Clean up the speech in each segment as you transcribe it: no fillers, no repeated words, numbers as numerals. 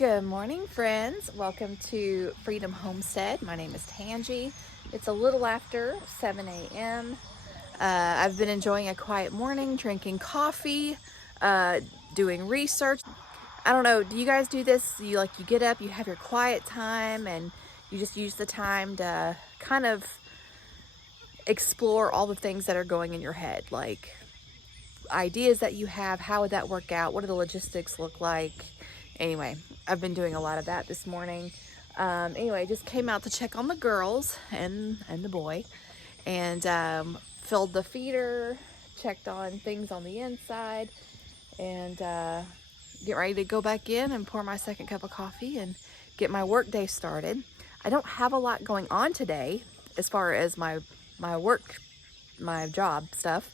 Good morning, friends. Welcome to Freedom Homestead. My name is Tangi. It's a little after 7 a.m. I've been enjoying a quiet morning, drinking coffee, doing research. I don't know, do you guys do this? You get up, you have your quiet time, and you just use the time to kind of explore all the things that are going in your head, like ideas that you have. How would that work out? What do the logistics look like? Anyway, I've been doing a lot of that this morning. Anyway, just came out to check on the girls and the boy, and filled the feeder, checked on things on the inside, and get ready to go back in and pour my second cup of coffee and get my work day started. I don't have a lot going on today as far as my job stuff.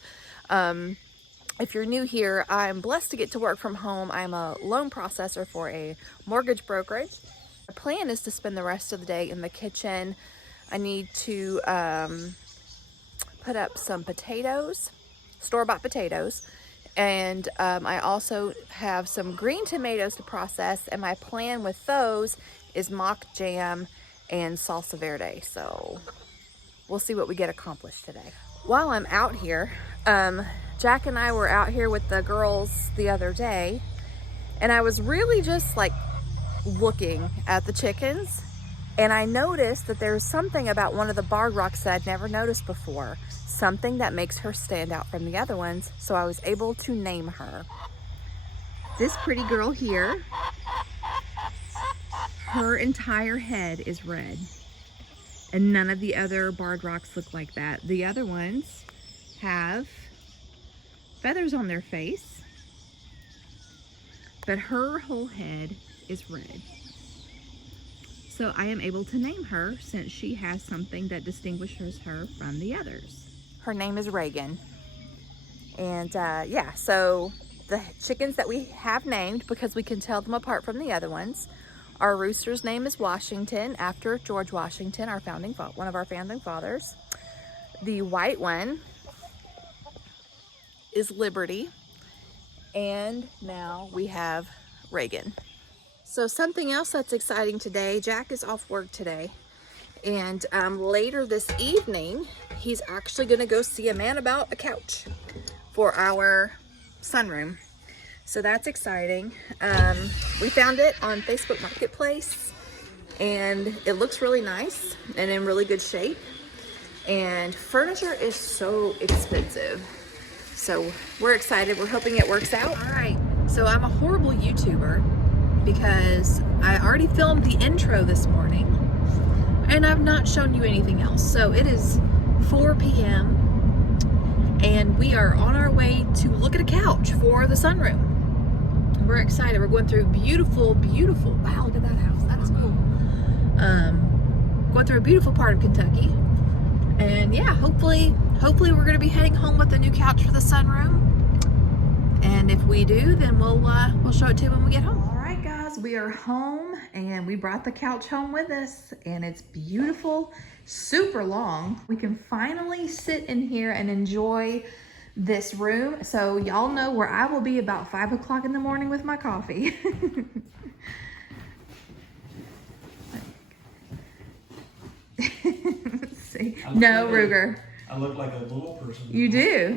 If you're new here, I'm blessed to get to work from home. I'm a loan processor for a mortgage brokerage. The plan is to spend the rest of the day in the kitchen. I need to put up some potatoes, store-bought potatoes, and I also have some green tomatoes to process, and my plan with those is mock jam and salsa verde. So we'll see what we get accomplished today. While I'm out here, Jack and I were out here with the girls the other day, and I was really just like looking at the chickens, and I noticed that there's something about one of the barred rocks that I'd never noticed before, something that makes her stand out from the other ones, so I was able to name her. This pretty girl here, her entire head is red, and none of the other barred rocks look like that. The other ones have feathers on their face, but her whole head is red. So I am able to name her since she has something that distinguishes her from the others. Her name is Reagan. And yeah, so the chickens that we have named, because we can tell them apart from the other ones, our rooster's name is Washington, after George Washington, one of our founding fathers. The white one is Liberty, and now we have Reagan. So something else that's exciting today, Jack is off work today, and later this evening he's actually going to go see a man about a couch for our sunroom. So that's exciting. We found it on Facebook Marketplace, and it looks really nice and in really good shape, and furniture is so expensive. So we're excited. We're hoping it works out. All right, so I'm a horrible YouTuber because I already filmed the intro this morning and I've not shown you anything else. So it is 4 p.m. and we are on our way to look at a couch for the sunroom. We're excited. We're going through beautiful, wow, look at that house. That is cool. Going through a beautiful part of Kentucky. And yeah, hopefully we're going to be heading home with a new couch for the sunroom. And if we do, then we'll show it to you when we get home. All right, guys, we are home, and we brought the couch home with us, and it's beautiful, super long. We can finally sit in here and enjoy this room. So y'all know where I will be about 5 o'clock in the morning with my coffee. See? No, Ruger. I look like a little person. You do.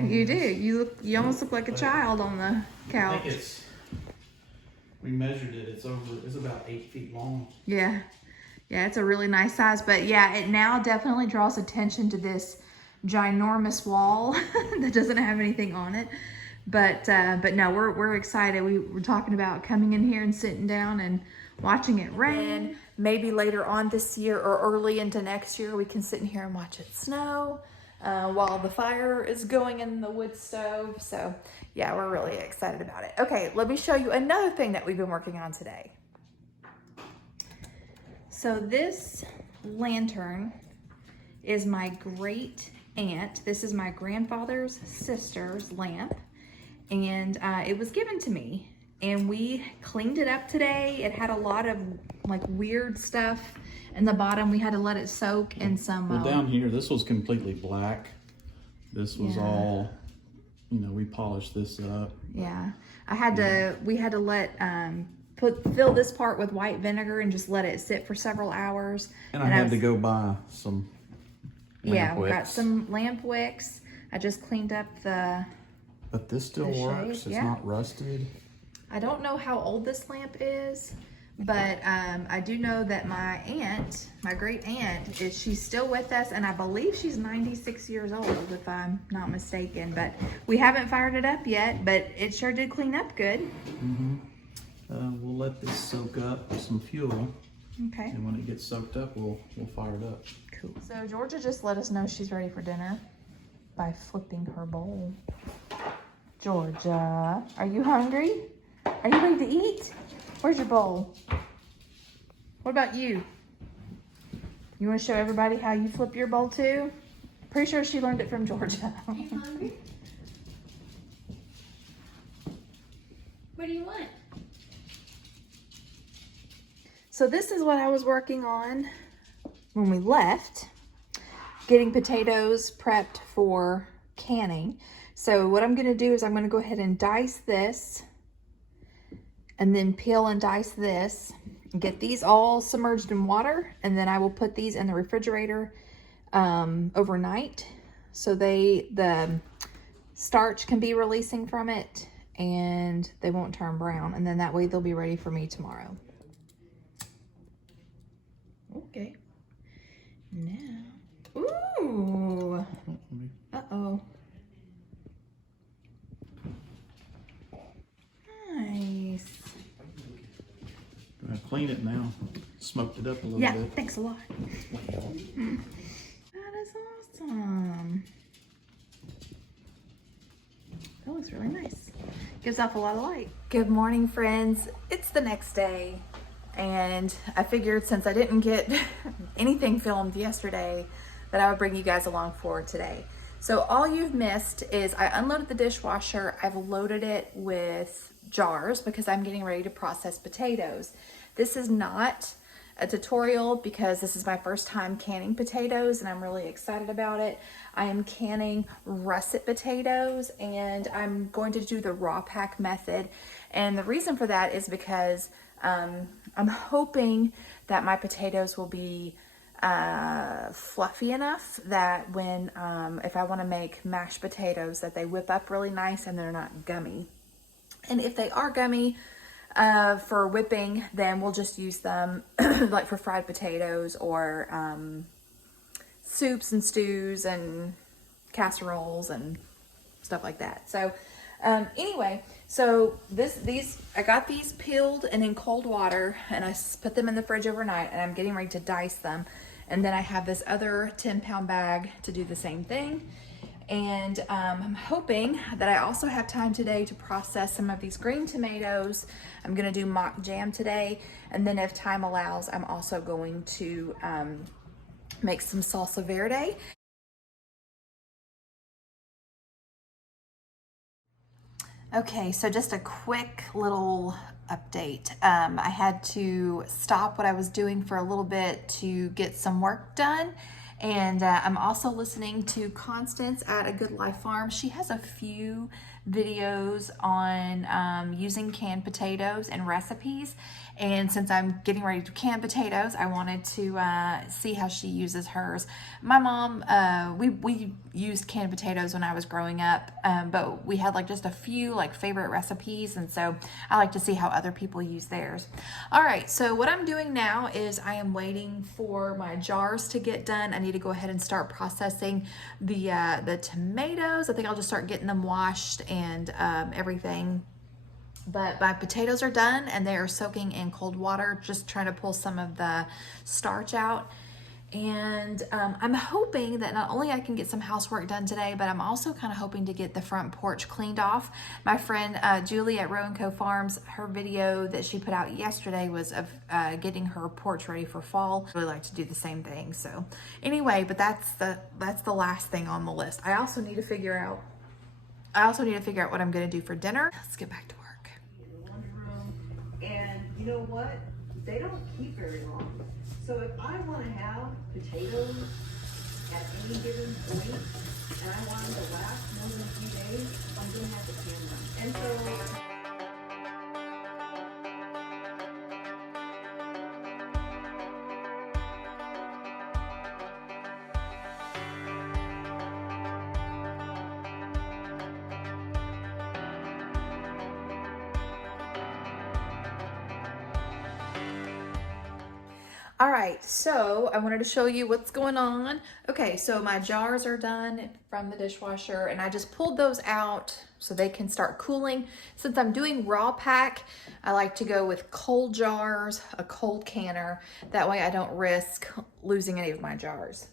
You almost look like a child on the couch. I think we measured it. It's about 8 feet long. Yeah, it's a really nice size. But yeah, it now definitely draws attention to this ginormous wall that doesn't have anything on it. But no, we're excited. We were talking about coming in here and sitting down and watching it rain. Maybe later on this year or early into next year, we can sit in here and watch it snow while the fire is going in the wood stove. So yeah, we're really excited about it. Okay, let me show you another thing that we've been working on today. So this lantern is my great aunt. This is my grandfather's sister's lamp, and it was given to me. And we cleaned it up today. It had a lot of like weird stuff in the bottom. We had to let it soak in some... Well, down here, this was completely black. This was all, we polished this up. Yeah. We had to let fill this part with white vinegar and just let it sit for several hours. And I had to go buy some lamp got wicks. some lamp wicks. I just cleaned up the. But this still works. It's not rusted. I don't know how old this lamp is, but I do know that my aunt, my great aunt, she's still with us, and I believe she's 96 years old, if I'm not mistaken. But we haven't fired it up yet, but it sure did clean up good. Mm-hmm. We'll let this soak up with some fuel. Okay. And when it gets soaked up, we'll fire it up. Cool. So Georgia just let us know she's ready for dinner by flipping her bowl. Georgia, are you hungry? Are you ready to eat? Where's your bowl? What about you? You want to show everybody how you flip your bowl too? Pretty sure she learned it from Georgia. Are you hungry? What do you want? So this is what I was working on when we left, getting potatoes prepped for canning. So what I'm going to do is I'm going to go ahead and dice this, and then peel and dice this, and get these all submerged in water, and then I will put these in the refrigerator overnight so the starch can be releasing from it and they won't turn brown, and then that way they'll be ready for me tomorrow. Okay. Now, ooh, uh-oh. Nice. Gonna clean it now. Smoked it up a little Yeah, bit. thanks a lot. That is awesome. That looks really nice. Gives off a lot of light. Good morning, friends. It's the next day, and I figured since I didn't get anything filmed yesterday that I would bring you guys along for today. So all you've missed is I unloaded the dishwasher. I've loaded it with jars because I'm getting ready to process potatoes. This is not a tutorial because this is my first time canning potatoes and I'm really excited about it. I am canning russet potatoes and I'm going to do the raw pack method. And the reason for that is because I'm hoping that my potatoes will be fluffy enough that when if I want to make mashed potatoes that they whip up really nice and they're not gummy. And if they are gummy for whipping, then we'll just use them like for fried potatoes or soups and stews and casseroles and stuff like that. So anyway, so I got these peeled and in cold water and I put them in the fridge overnight, and I'm getting ready to dice them. And then I have this other 10-pound bag to do the same thing. And I'm hoping that I also have time today to process some of these green tomatoes. I'm gonna do mock jam today. And then if time allows, I'm also going to make some salsa verde. Okay, so just a quick little update. I had to stop what I was doing for a little bit to get some work done. And I'm also listening to Constance at A Good Life Farm. She has a few videos on using canned potatoes and recipes. And since I'm getting ready to can potatoes, I wanted to see how she uses hers. My mom, we used canned potatoes when I was growing up, but we had like just a few like favorite recipes. And so I like to see how other people use theirs. All right, so what I'm doing now is I am waiting for my jars to get done. I need to go ahead and start processing the tomatoes. I think I'll just start getting them washed and everything. But my potatoes are done and they are soaking in cold water, just trying to pull some of the starch out. And I'm hoping that not only I can get some housework done today, but I'm also kind of hoping to get the front porch cleaned off. My friend Julie at Row & Co Farms, her video that she put out yesterday was of getting her porch ready for fall. I really like to do the same thing. So anyway, but that's the last thing on the list. I also need to figure out what I'm going to do for dinner. Let's get back to work. And you know what? They don't keep very long. So if I want to have potatoes at any given point, and I want them to last more than a few days, I'm going to have to can them. And so All right, so I wanted to show you what's going on. Okay, so my jars are done from the dishwasher and I just pulled those out so they can start cooling. Since I'm doing raw pack, I like to go with cold jars, a cold canner. That way I don't risk losing any of my jars.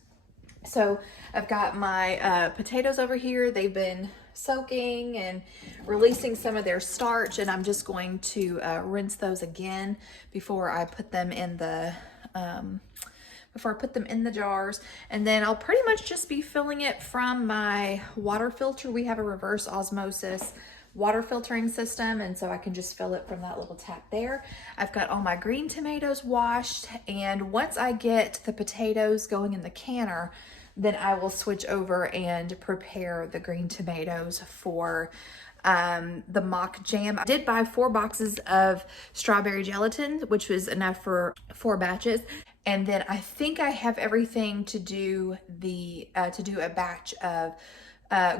So I've got my potatoes over here. They've been soaking and releasing some of their starch, and I'm just going to rinse those again before I put them in the jars. And then I'll pretty much just be filling it from my water filter. We have a reverse osmosis water filtering system, and so I can just fill it from that little tap there. I've got all my green tomatoes washed, and once I get the potatoes going in the canner, then I will switch over and prepare the green tomatoes for the mock jam. I did buy 4 boxes of strawberry gelatin, which was enough for 4 batches. And then I think I have everything to do a batch of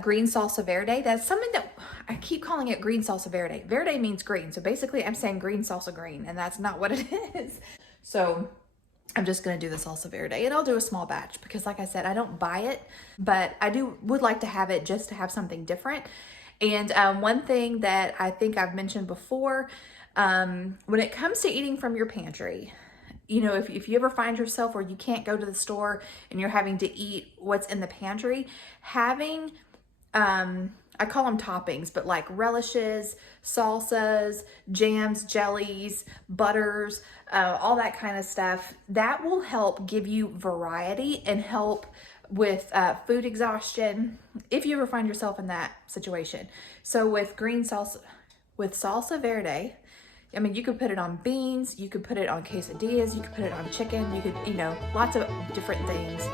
green salsa verde. That's something that I keep calling it green salsa verde. Verde means green. So basically I'm saying green salsa green, and that's not what it is. So I'm just gonna do the salsa verde, and I'll do a small batch because, like I said, I don't buy it, but I would like to have it just to have something different. And one thing that I think I've mentioned before, when it comes to eating from your pantry, you know, if you ever find yourself where you can't go to the store and you're having to eat what's in the pantry, having I call them toppings, but like relishes, salsas, jams, jellies, butters, all that kind of stuff, that will help give you variety and help with food exhaustion if you ever find yourself in that situation. So with salsa verde, I mean, you could put it on beans, you could put it on quesadillas, you could put it on chicken, you could, you know, lots of different things.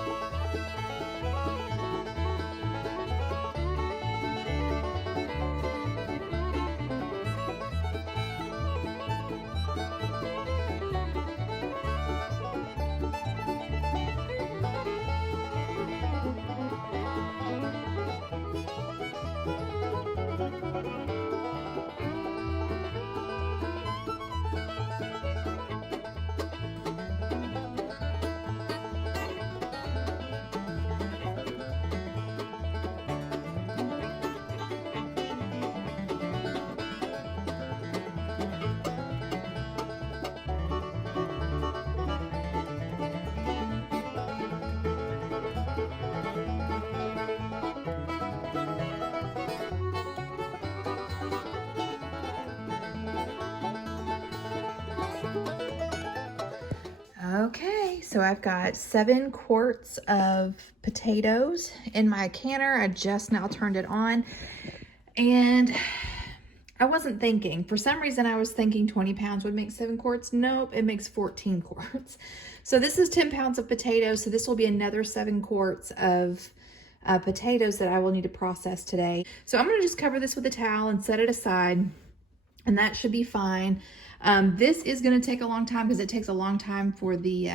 Okay, so I've got 7 quarts of potatoes in my canner. I just now turned it on, and I wasn't thinking. For some reason, I was thinking 20 pounds would make 7 quarts. Nope, it makes 14 quarts. So this is 10 pounds of potatoes, so this will be another 7 quarts of potatoes that I will need to process today. So I'm gonna just cover this with a towel and set it aside, and that should be fine. This is going to take a long time because it takes a long time for the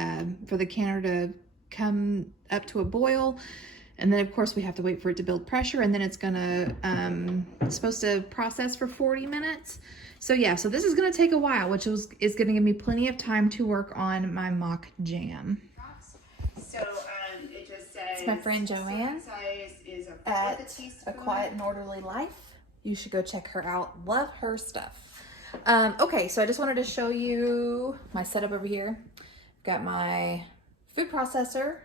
canner to come up to a boil. And then of course we have to wait for it to build pressure, and then it's gonna, it's supposed to process for 40 minutes. So yeah, so this is gonna take a while, which is gonna give me plenty of time to work on my mock jam. So it just says It's my friend Joanne size is at A Quiet and Orderly Life. You should go check her out. Love her stuff. Okay, so I just wanted to show you my setup over here. Got my food processor,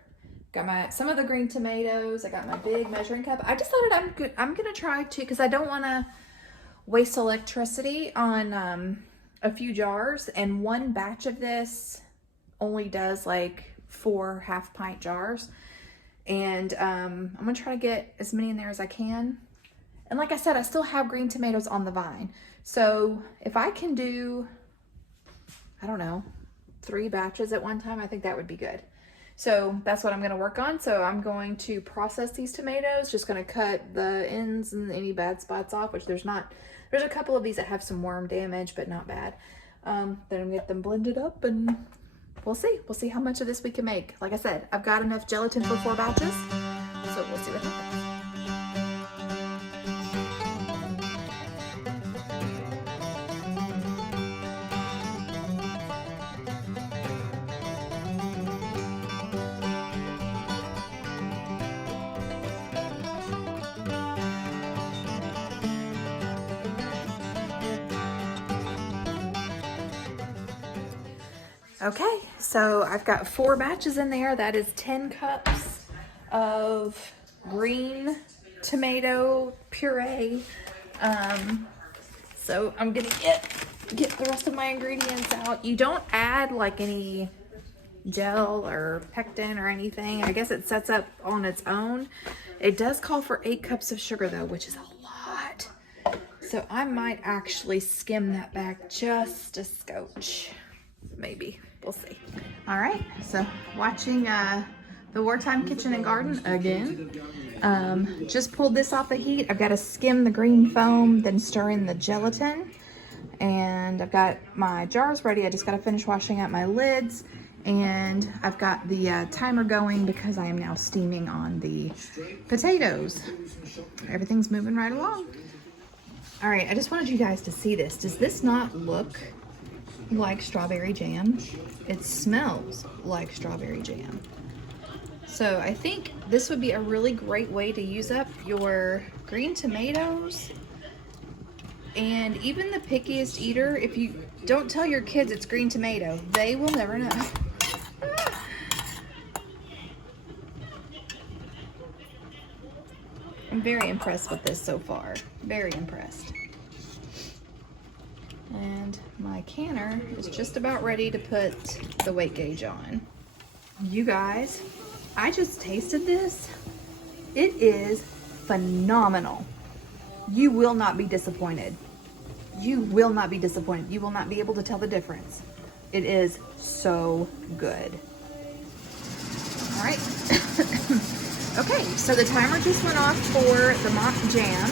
got some of the green tomatoes, I got my big measuring cup. I decided I'm gonna try to, because I don't want to waste electricity on a few jars, and one batch of this only does like 4 half-pint jars, and I'm gonna try to get as many in there as I can. And like I said, I still have green tomatoes on the vine. So if I can do, I don't know, 3 batches at one time, I think that would be good. So that's what I'm gonna work on. So I'm going to process these tomatoes, just gonna cut the ends and any bad spots off, which there's a couple of these that have some worm damage, but not bad. Then I'm gonna get them blended up, and we'll see how much of this we can make. Like I said, I've got enough gelatin for 4 batches, so we'll see what happens. Okay, so I've got 4 batches in there. That is 10 cups of green tomato puree. So I'm gonna get the rest of my ingredients out. You don't add like any gel or pectin or anything. I guess it sets up on its own. It does call for 8 cups of sugar though, which is a lot. So I might actually skim that back just a scotch. Maybe. We'll see. All right, so watching the Wartime Kitchen and Garden again. Just pulled this off the heat. I've got to skim the green foam, then stir in the gelatin. And I've got my jars ready. I just got to finish washing out my lids. And I've got the timer going because I am now steaming on the potatoes. Everything's moving right along. All right, I just wanted you guys to see this. Does this not look like strawberry jam? It smells like strawberry jam. So I think this would be a really great way to use up your green tomatoes. And even the pickiest eater, if you don't tell your kids it's green tomato, they will never know. I'm very impressed with this so far. Very impressed. And my canner is just about ready to put the weight gauge on. You guys, I just tasted this. It is phenomenal. You will not be disappointed. You will not be disappointed. You will not be able to tell the difference. It is so good. All right. Okay, so the timer just went off for the mock jam,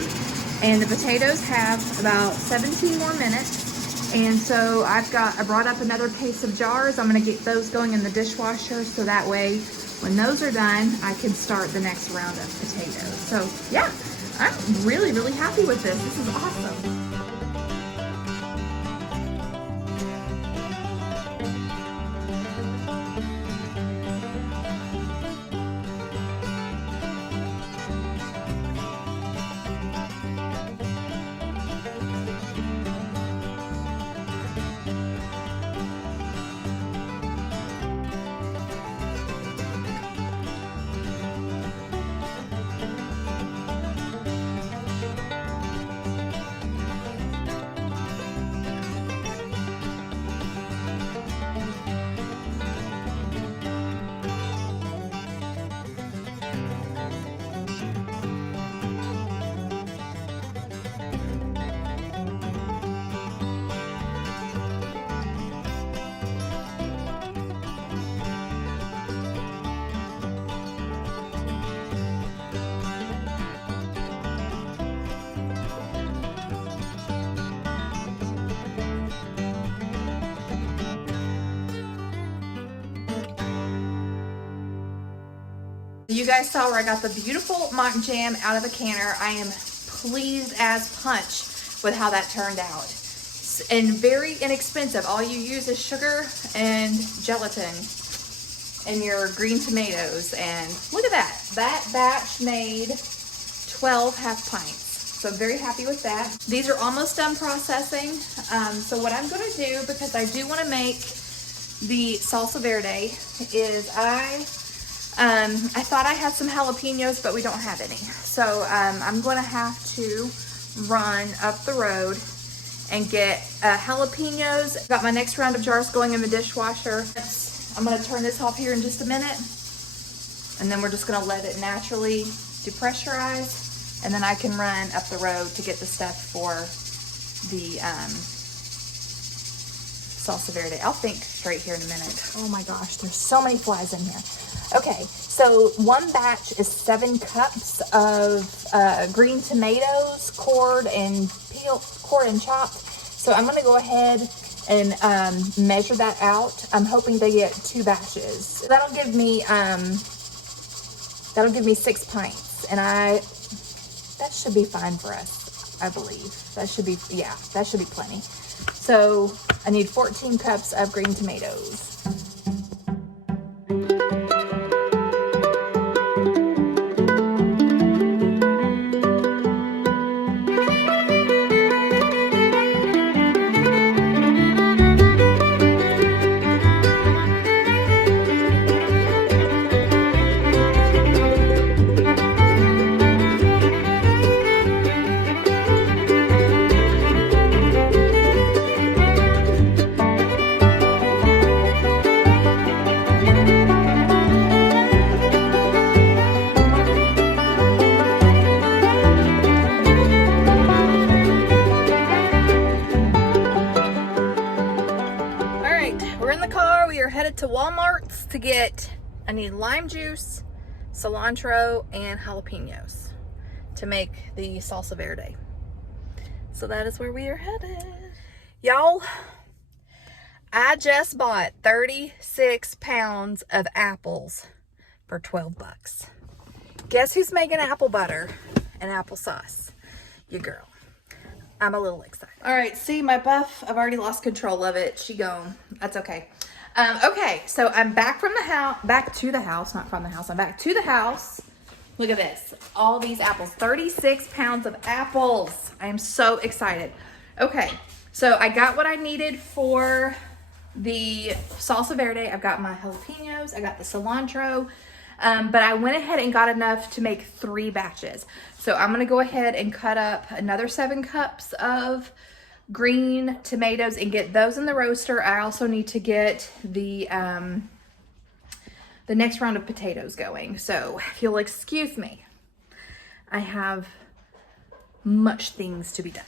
and the potatoes have about 17 more minutes. And so I brought up another case of jars. I'm gonna get those going in the dishwasher so that way when those are done, I can start the next round of potatoes. So yeah, I'm really, really happy with this. This is awesome. You guys saw where I got the beautiful mock jam out of the canner. I am pleased as punch with how that turned out. And very inexpensive. All you use is sugar and gelatin and your green tomatoes. And look at that. That batch made 12 half pints. So I'm very happy with that. These are almost done processing. So what I'm going to do, because I do want to make the salsa verde, is I thought I had some jalapenos, but we don't have any. So I'm going to have to run up the road and get jalapenos. Got my next round of jars going in the dishwasher. I'm going to turn this off here in just a minute, and then we're just going to let it naturally depressurize, and then I can run up the road to get the stuff for the salsa verde. I'll think straight here in a minute. Oh my gosh, there's so many flies in here. Okay, so one batch is 7 cups of green tomatoes, cored and chopped. So I'm gonna go ahead and measure that out. I'm hoping to get 2 batches. That'll give me 6 pints, and that should be fine for us, I believe. That should be plenty. So I need 14 cups of green tomatoes. in the car. We are headed to Walmart's to get, I need lime juice, cilantro, and jalapenos to make the salsa verde. So that is where we are headed. Y'all, I just bought 36 pounds of apples for 12 bucks. Guess who's making apple butter and applesauce? Your girl. I'm a little excited. All right, see my buff, I've already lost control of it. She gone. That's okay. Okay, so I'm back from the house, back to the house, not from the house. I'm back to the house. Look at this, all these apples, 36 pounds of apples. I am so excited. Okay, so I got what I needed for the salsa verde. I've got my jalapenos, I got the cilantro, but I went ahead and got enough to make 3 batches. So I'm gonna go ahead and cut up another 7 cups of green tomatoes and get those in the roaster. I also need to get the next round of potatoes going. So if you'll excuse me, I have much things to be done.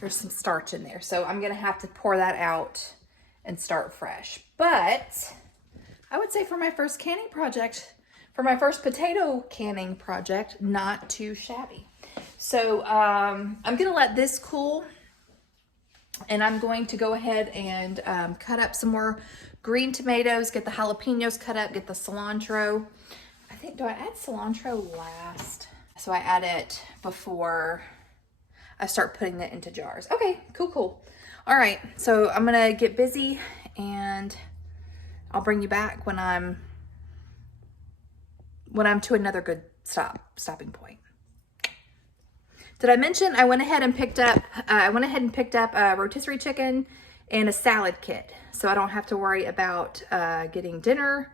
There's some starch in there, so I'm gonna have to pour that out and start fresh. But I would say for my first canning project, for my first potato canning project, not too shabby. So I'm gonna let this cool, and I'm going to go ahead and cut up some more green tomatoes, get the jalapenos cut up, get the cilantro. I think, do I add cilantro last? So I add it before I start putting it into jars. Okay, cool. All right, so I'm gonna get busy and I'll bring you back when I'm to another good stopping point. Did I mention I went ahead and picked up a rotisserie chicken and a salad kit, so I don't have to worry about getting dinner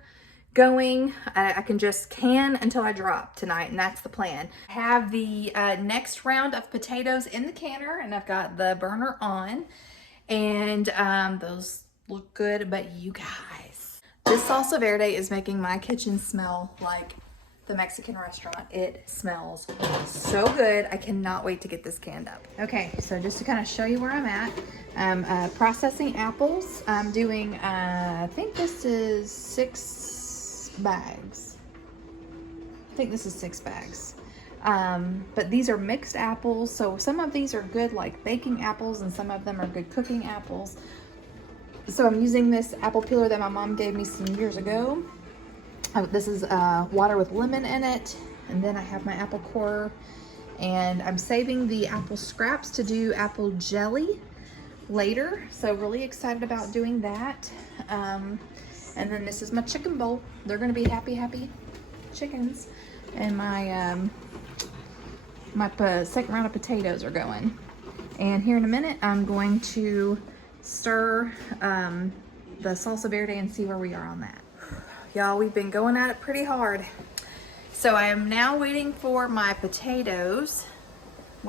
going. I can just can until I drop tonight, and that's the plan. I have the next round of potatoes in the canner, and I've got the burner on, and those look good. But you guys, this salsa verde is making my kitchen smell like the Mexican restaurant. It smells so good. I cannot wait to get this canned up. Okay, so just to kind of show you where I'm at, I'm processing apples. I'm doing, I think this is 6 bags. I think this is 6 bags. But these are mixed apples, so some of these are good like baking apples and some of them are good cooking apples. So I'm using this apple peeler that my mom gave me some years ago. This is water with lemon in it, and then I have my apple core, and I'm saving the apple scraps to do apple jelly later, so really excited about doing that. And then this is my chicken bowl. They're gonna be happy chickens. And my second round of potatoes are going. And here in a minute, I'm going to stir the salsa verde and see where we are on that. Y'all, we've been going at it pretty hard. So I am now waiting for my potatoes to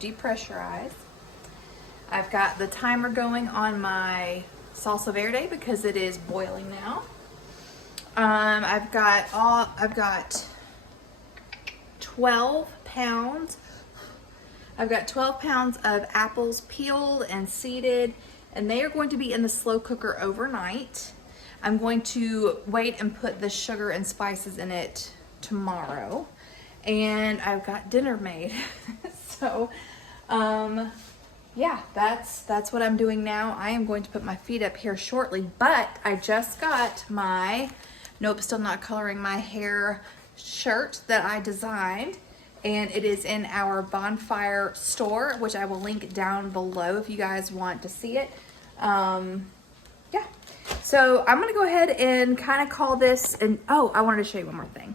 depressurize. I've got the timer going on my salsa verde because it is boiling now. I've got 12 pounds. I've got 12 pounds of apples peeled and seeded, and they are going to be in the slow cooker overnight. I'm going to wait and put the sugar and spices in it tomorrow, and I've got dinner made. So yeah, that's what I'm doing now. I am going to put my feet up here shortly, but I just got my Nope, Still Not Coloring My Hair shirt that I designed, and it is in our Bonfire store, which I will link down below if you guys want to see it. Yeah, so I'm gonna go ahead and kind of call this, and oh, I wanted to show you one more thing.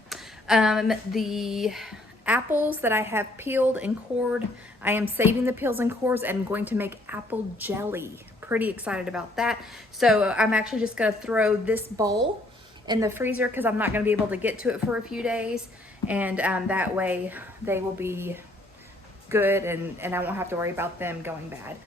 The apples that I have peeled and cored, I am saving the peels and cores and going to make apple jelly pretty excited about that. So I'm actually just gonna throw this bowl in the freezer because I'm not gonna be able to get to it for a few days. And that way they will be good and I won't have to worry about them going bad.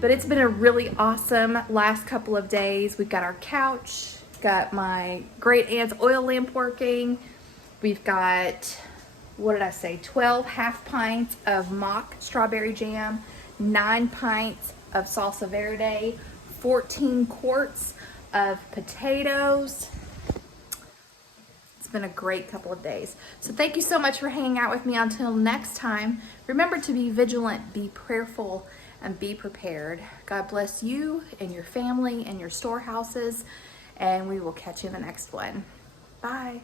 But it's been a really awesome last couple of days. We've got our couch, got my great aunt's oil lamp working. We've got, what did I say, 12 half pints of mock strawberry jam, 9 pints of salsa verde, 14 quarts of potatoes. It's been a great couple of days. So thank you so much for hanging out with me. Until next time, remember to be vigilant, be prayerful, and be prepared. God bless you and your family and your storehouses, and we will catch you in the next one. Bye.